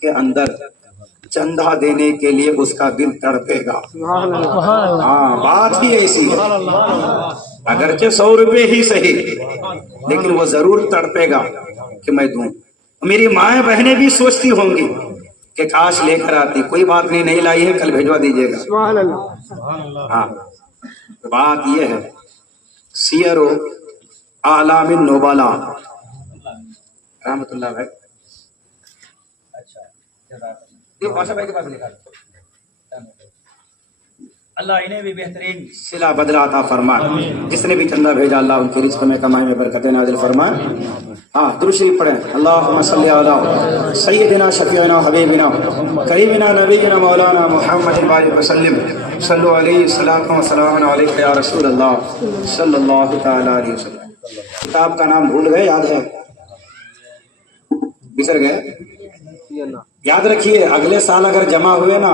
کے اندر چندہ دینے کے لیے اس کا دل تڑپے گا. ہاں بات ہی ایسی ہے. اگرچہ 100 روپے ہی صحیح لیکن وہ ضرور تڑپے گا کہ میں دوں. میری مائیں بہنیں بھی سوچتی ہوں گی کہ کاش لے کر آتی. کوئی بات نہیں, نہیں لائی ہے, کل بھیجوا دیجیے گا. ہاں بات یہ ہے سیر و اعلام النبلاء رحمت اللہ بھائی. بادشاہ بھائی کے پاس لکھا اللہ انہیں بھی بہترین صلہ بدلہ عطا فرمائے. جس نے بھی چندہ بھیجا اللہ ان کے رزق میں کمائی میں برکتیں نازل فرمائے. ہاں درود شریف پڑھیں. اللہم صلی علی سیدنا شفیعنا حبیبنا کریمنا نبینا مولانا محمد وآلہ وسلم. صلو علیہ الصلاۃ والسلام علیک یا رسول اللہ صلی اللہ تعالی علیہ وسلم. کتاب کا نام بھول گئے, یاد ہے؟ بسر گئے؟ یاد رکھیے اگلے سال اگر جمع ہوئے نا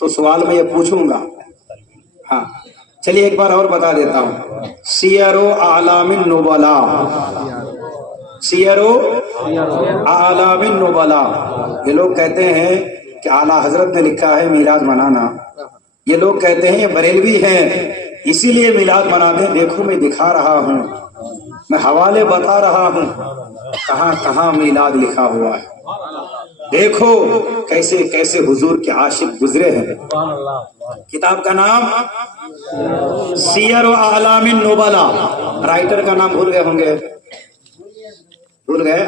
تو سوال میں یہ پوچھوں گا. ہاں چلیے ایک بار اور بتا دیتا ہوں. سیر و اعلام النبلاء, سیر و اعلام النبلاء. یہ لوگ کہتے ہیں کہ اعلیٰ حضرت نے لکھا ہے میلاد منانا. یہ لوگ کہتے ہیں یہ بریلوی ہیں اسی لیے میلاد مناتے. دیکھو میں دکھا رہا ہوں, میں حوالے بتا رہا ہوں کہاں کہاں میلاد لکھا ہوا ہے. دیکھو کیسے کیسے حضور کے عاشق گزرے ہیں. کتاب کا نام سیر و اعلام النبلاء. رائٹر کا نام بھول گئے ہوں گے, بھول گئے؟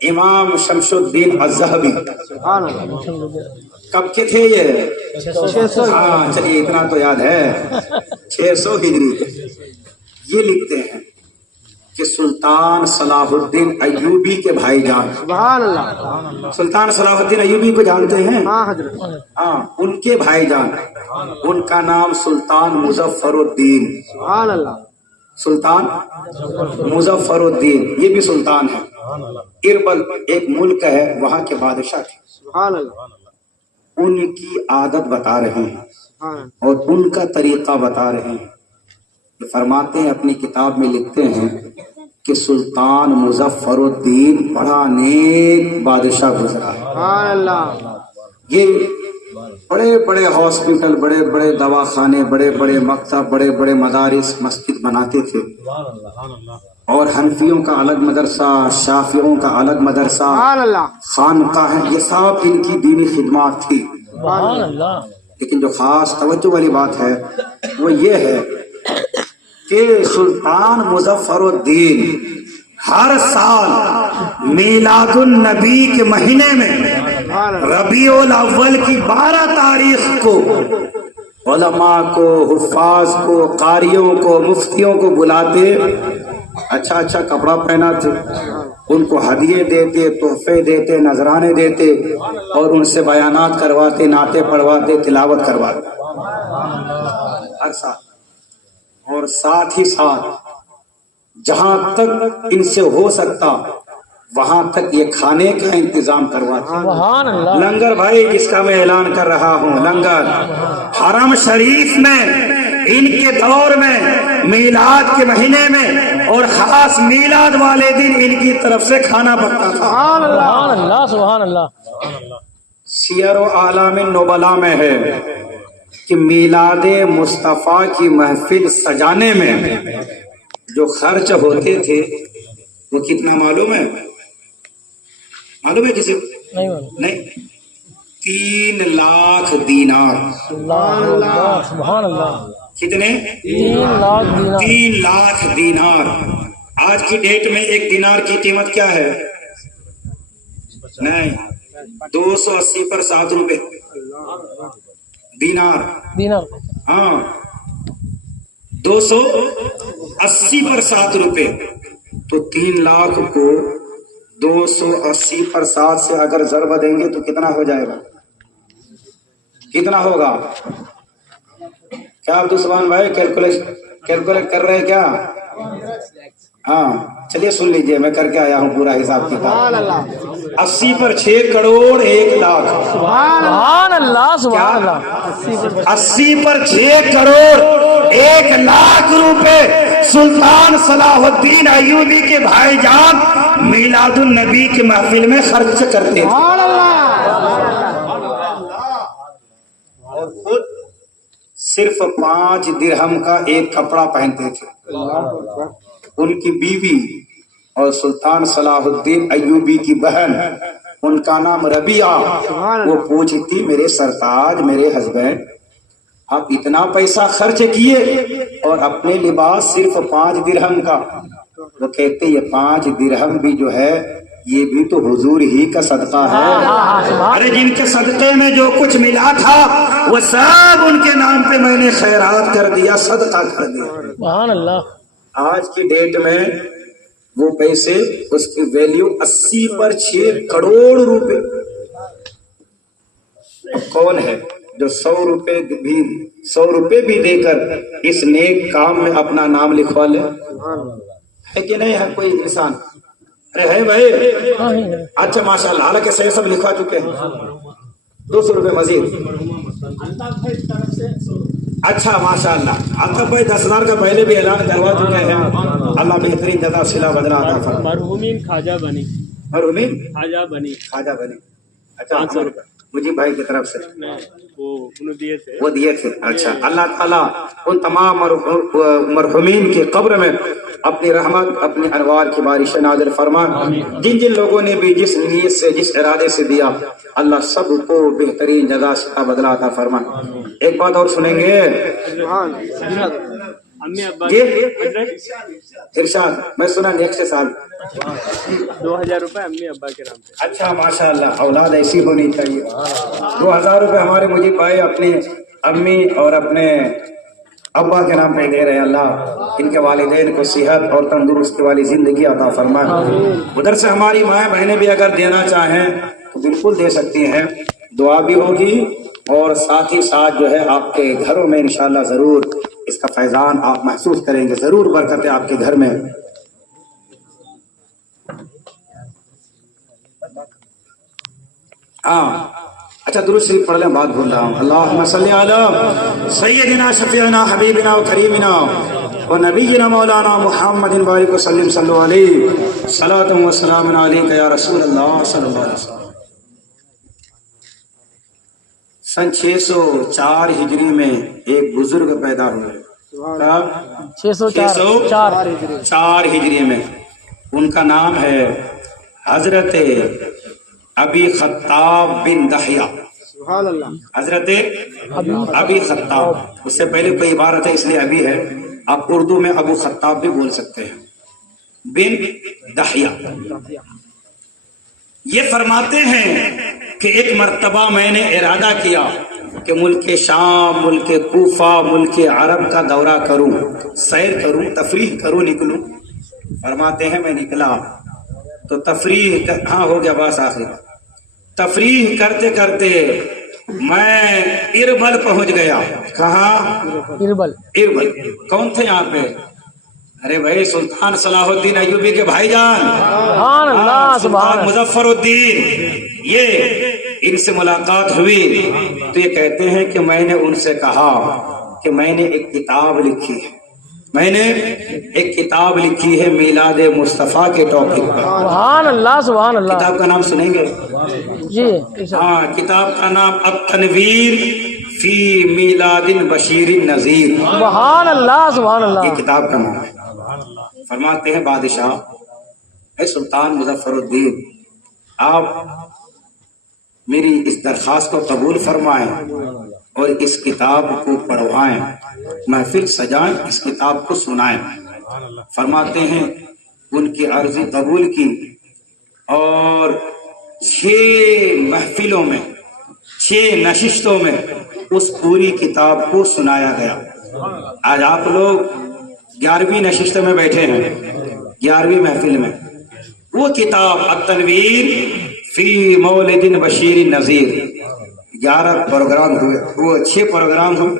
امام شمس الدین الذہبی. کب کے تھے یہ؟ ہاں چلیے اتنا تو یاد ہے 600 ہجری. یہ لکھتے ہیں کہ سلطان صلاح الدین ایوبی کے بھائی جان. سلطان صلاح الدین ایوبی کو جانتے ہیں؟ ہاں ان کے بھائی جان, ان کا نام سلطان مظفر الدین. سلطان مظفر الدین یہ بھی سلطان ہے. اربل ایک ملک ہے, وہاں کے بادشاہ تھے. ان کی عادت بتا رہے ہیں اور ان کا طریقہ بتا رہے ہیں. فرماتے ہیں اپنی کتاب میں لکھتے ہیں کہ سلطان مظفر الدین بڑا نیک بادشاہ گزرا ہے. یہ بڑے بڑے ہاسپٹل, بڑے بڑے دواخانے, بڑے بڑے مکتب, بڑے بڑے مدارس, مسجد بناتے تھے. اور حنفیوں کا الگ مدرسہ, شافعیوں کا الگ مدرسہ, خانقاہ ہیں, یہ سب ان کی دینی خدمات تھی. لیکن جو خاص توجہ والی بات ہے وہ یہ ہے کہ سلطان مظفر الدین ہر سال میلاد النبی کے مہینے میں ربیع الاول کی 12 تاریخ کو علماء کو, حفاظ کو, قاریوں کو, مفتیوں کو بلاتے. اچھا اچھا کپڑا پہناتے, ان کو ہدیے دیتے, تحفے دیتے, نذرانے دیتے اور ان سے بیانات کرواتے, نعتیں پڑھواتے, تلاوت کرواتے ہر سال. اور ساتھ ہی ساتھ جہاں تک ان سے ہو سکتا وہاں تک یہ کھانے کا انتظام کرواتے. لنگر بھائی جس کا میں اعلان کر رہا ہوں, لنگر حرم شریف میں ان کے دور میں میلاد کے مہینے میں اور خاص میلاد والے دن ان کی طرف سے کھانا پکتا تھا. سبحان اللہ. سیر و اعلام النبلاء میں ہے کہ میلاد مصطفیٰ کی محفل سجانے میں جو خرچ ہوتے تھے وہ کتنا معلوم ہے؟ معلوم ہے کسی؟ نہیں, 3 لاکھ دینار. سبحان اللہ. کتنے؟ 3 لاکھ دینار. آج کی ڈیٹ میں ایک دینار کی قیمت کیا ہے؟ نہیں, 280 پر 7 روپے دینار. ہاں 280 پر 7 روپے. تو 3 لاکھ کو 280 پر 7 سے اگر ضرب دیں گے تو کتنا ہو جائے گا؟ کتنا ہوگا؟ کیا عبد السلام بھائی کیلکولیٹ کر رہے ہیں کیا؟ ہاں چلیے سن لیجئے, میں کر کے آیا ہوں پورا حساب کتاب. 80 پر 6 کروڑ 1 لاکھ. سبحان اللہ. سبحان اللہ. 80 پر 6 کروڑ 1 لاکھ روپے سلطان صلاح الدین ایوبی کے بھائی جان میلاد النبی کی محفل میں خرچ کرتے تھے اور خود صرف 5 درہم کا ایک کپڑا پہنتے تھے. ان کی بیوی اور سلطان صلاح الدین ایوبی کی بہن، ان کا نام ربیعہ، وہ پوچھتی میرے سرتاج، میرے ہسبینڈ، آپ اتنا پیسہ خرچ کیے اور اپنے لباس صرف 5 درہم کا. وہ کہتے یہ 5 درہم بھی جو ہے یہ بھی تو حضور ہی کا صدقہ ہے. ارے جن کے صدقے میں جو کچھ ملا تھا وہ سب ان کے نام پہ میں نے خیرات کر دیا، صدقہ کر دیا. سبحان اللہ. آج کی ڈیٹ میں وہ پیسے، اس کی ویلیو 80 پر 6 کروڑ روپے. اب کون ہے جو 100 روپے بھی دے کر اس نیک کام میں اپنا نام لکھوا لے؟ ہے کہ نہیں ہے کوئی انسان؟ ارے ہے بھائی. اچھا ماشاء اللہ، حالانکہ صحیح سب لکھوا چکے ہیں. 200 روپے مزید. اچھا ماشاء اللہ، الطاف بھائی 10,000 کا پہلے بھی اعلان کروا چکے ہیں. اللہ بہترین جزا صلہ بدلہ عطا فرمائے. مرحومین خواجہ بنی. مرحومین خواجہ بنی. خواجہ بنی. اچھا 500 روپے مجھے بھائی کی طرف سے وہ دیے تھے. اچھا، اللہ تعالیٰ ان تمام مرحومین کی قبر میں اپنی رحمت، اپنی انوار کی بارش نازل فرما. جن جن لوگوں نے بھی جس نیت سے، جس ارادے سے دیا، اللہ سب کو بہترین جزا کا بدلہ عطا فرما. ایک بات اور سنیں گے، امی ابا ارشاد میں سنا نیکسٹ سال 2000 روپے امی ابا کے نام پہ. اچھا ماشاء اللہ، اولاد ایسی ہونی چاہیے. 2000 روپے ہمارے مجھے بھائی اپنے امی اور اپنے ابا کے نام پہ دے رہے. اللہ ان کے والدین کو صحت اور تندرستی والی زندگی عطا فرمائے. ادھر سے ہماری مائیں بہنیں بھی اگر دینا چاہیں تو بالکل دے سکتی ہیں، دعا بھی ہوگی اور ساتھ ہی ساتھ جو ہے آپ کے گھروں میں انشاءاللہ ضرور اس کا فیضان آپ محسوس کریں گے. ضرور برکتیں آپ کے گھر میں. اچھا درود شریف پڑھ لیں، بات بھول رہا ہوں. اللہم صلی علی سیدنا شفیعنا حبیبنا و کریمنا و نبینا مولانا محمد بارک وسلم صلی اللہ علیہ صلاۃ و سلام علیک یا رسول اللہ صلی اللہ علیہ وسلم. سن 604 ہجری میں ایک بزرگ پیدا ہوئے. 604 ہجری میں. ان کا نام ہے حضرت ابی خطاب بن دحیہ. حضرت ابی خطاب، اس سے پہلے کوئی عبارت ہے اس لیے ابھی ہے، آپ اردو میں ابو خطاب بھی بول سکتے ہیں. بن دحیہ. یہ فرماتے ہیں کہ ایک مرتبہ میں نے ارادہ کیا کہ ملک شام، ملک کوفہ، ملک عرب کا دورہ کروں، سیر کروں، تفریح کروں، نکلوں. فرماتے ہیں میں نکلا تو تفریح ہاں ہو گیا بس آخر. تفریح کرتے کرتے میں اربل پہنچ گیا. کہاں؟ اربل. اربل. کون تھے یہاں پہ؟ ارے بھائی سلطان صلاح الدین ایوبی کے بھائی جان، سبحان اللہ. سلطان مظفر الدین. یہ ان سے ملاقات ہوئی تو یہ کہتے ہیں کہ میں نے ان سے کہا کہ میں نے ایک کتاب لکھی ہے، میں نے ایک کتاب لکھی ہے میلاد مصطفیٰ کے ٹاپک پر. سبحان اللہ. سبحان اللہ. کتاب کا نام سنیں گے؟ جی. ہاں، کتاب کا نام التنویر فی میلاد بشیر النذیر. سبحان اللہ. سبحان اللہ. یہ کتاب کا نام ہے. فرماتے ہیں بادشاہ اے سلطان مظفر الدین، آپ میری اس درخواست کو قبول فرمائیں اور اس کتاب کو پڑھوائیں، محفل سجائیں، اس کتاب کو سنائیں. فرماتے ہیں ان کی عرضی قبول کی اور 6 محفلوں میں، 6 نشستوں میں اس پوری کتاب کو سنایا گیا. آج آپ لوگ 11ویں نشست میں بیٹھے ہیں، 11ویں محفل میں. وہ کتاب التنویر فی مولد بشیر النذیر، 11 پروگرام ہوئے، وہ 6 پروگرام ہوئے،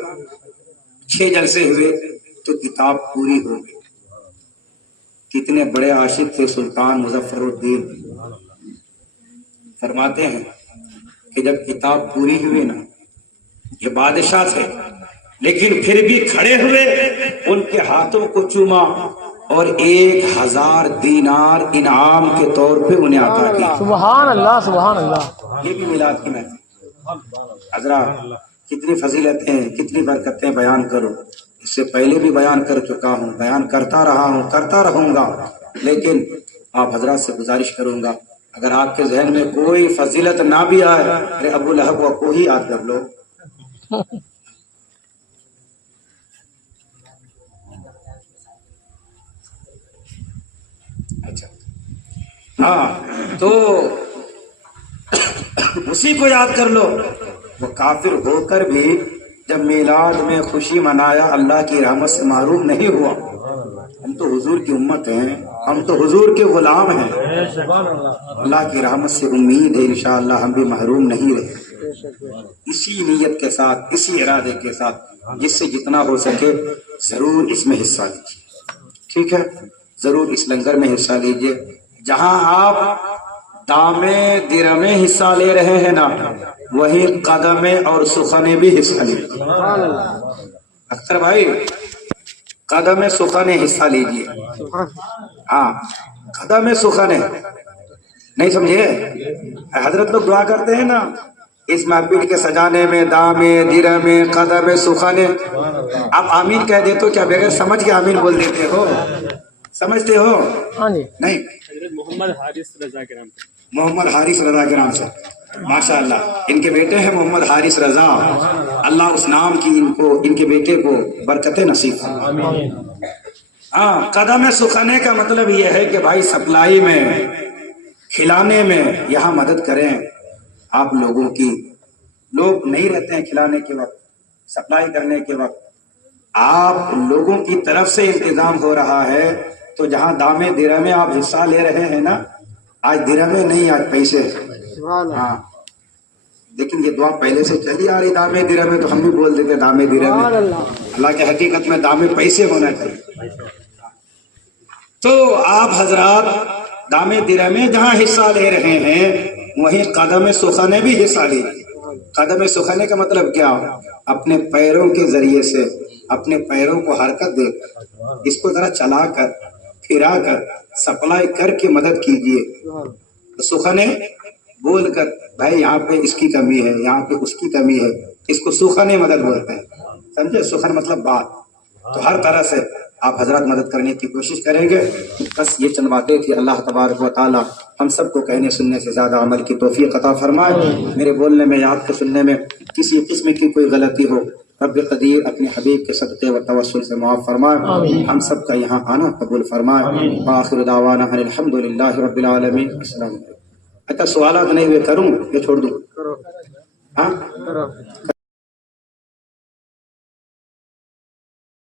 6 جلسے ہوئے تو کتاب پوری ہو گئی. کتنے بڑے عاشق تھے سلطان مظفر الدین. فرماتے ہیں کہ جب کتاب پوری ہوئی نا، یہ بادشاہ تھے لیکن پھر بھی کھڑے ہوئے، ان کے ہاتھوں کو چوما اور 1000 دینار انعام کے طور پہ انہیں عطا کی. سبحان اللہ سبحان اللہ. یہ بھی میلاد کی محفل. حضرات کتنی فضیلتیں کتنی برکتیں بیان کرو. اس سے پہلے بھی بیان کر چکا ہوں, بیان کرتا رہا ہوں, کرتا رہوں گا. لیکن آپ حضرات سے گزارش کروں گا اگر آپ کے ذہن میں کوئی فضیلت نہ بھی آئے, ارے ابو لہب کو ہی یاد کر لو. اچھا ہاں تو اسی کو یاد کر لو. وہ کافر ہو کر بھی جب میلاد میں خوشی منایا اللہ کی رحمت سے محروم نہیں ہوا. ہم تو حضور کی امت ہیں, ہم تو حضور کے غلام ہیں. اللہ کی رحمت سے امید ہے انشاءاللہ ہم بھی محروم نہیں رہے. اسی نیت کے ساتھ اسی ارادے کے ساتھ جس سے جتنا ہو سکے ضرور اس میں حصہ لیجیے. ٹھیک ہے, ضرور اس لنگر میں حصہ لیجیے. جہاں آپ دامے درمے حصہ لے رہے ہیں نا, وہی قدمے اور سخنے بھی حصہ لیجیے. اختر بھائی قدم سخنے حصہ لیجیے. ہاں قدم سخنے نہیں سمجھے. حضرت لوگ دعا کرتے ہیں نا اس محفل کے سجانے میں, دامے درمے قدم سخنے. آپ آمین کہہ دیتے ہو کیا بغیر سمجھ کے آمین بول دیتے ہو؟ سمجھتے ہو؟ ہاں جی. نہیں. حضرت محمد حارث رضا کے نام سے. محمد حارث رضا کے نام سے ماشاء اللہ. ان کے بیٹے ہیں محمد حارث رضا. اللہ اس نام کی ان کے بیٹے کو برکتیں نصیب فرمائے. ہاں قدم سخنے کا مطلب یہ ہے کہ بھائی سپلائی میں کھلانے میں یہاں مدد کریں آپ لوگوں کی. لوگ نہیں رہتے ہیں کھلانے کے وقت, سپلائی کرنے کے وقت. آپ لوگوں کی طرف سے انتظام ہو رہا ہے تو جہاں دامے درہمے آپ حصہ لے رہے ہیں نا, آج درہمے نہیں آج پیسے. ہاں لیکن یہ دعا پہلے سے چلی آ رہی دامے درہمے, تو ہم بھی بول دیتے دامے درہمے. اللہ کے حقیقت میں دامے پیسے ہونا چاہیے. تو آپ حضرات دامے درہمے جہاں حصہ لے رہے ہیں وہیں قدم سخنے بھی حصہ لیجیے. قدم سخنے کا مطلب کیا؟ اپنے پیروں کے ذریعے سے اپنے پیروں کو حرکت دے کر اس کو ذرا چلا کر پھرا کر سپلائی کر کے مدد کیجیے. سخنے بول کر بھائی یہاں پہ اس کی کمی ہے, یہاں پہ اس کی کمی ہے, اس کو سخنے مدد بولتے ہیں. سمجھے, سخن مطلب بات. تو ہر طرح سے آپ حضرات مدد کرنے کی کوشش کریں گے. بس یہ چند باتیں تھی. اللہ تبارک و تعالی ہم سب کو کہنے سننے سے زیادہ عمل کی توفیق عطا فرمائے. میرے بولنے میں یا آپ کے سننے میں کسی قسم کی کوئی غلطی ہو رب قدیر اپنے حبیب کے صدقے و توسل سے معاف فرمائے. ہم سب کا یہاں آنا قبول فرمائے. آخر دعوانا ان الحمدللہ رب العالمین. السلام علیکم. اچھا سوالات نہیں ہوئے کروں یا چھوڑ دوں؟ ہاں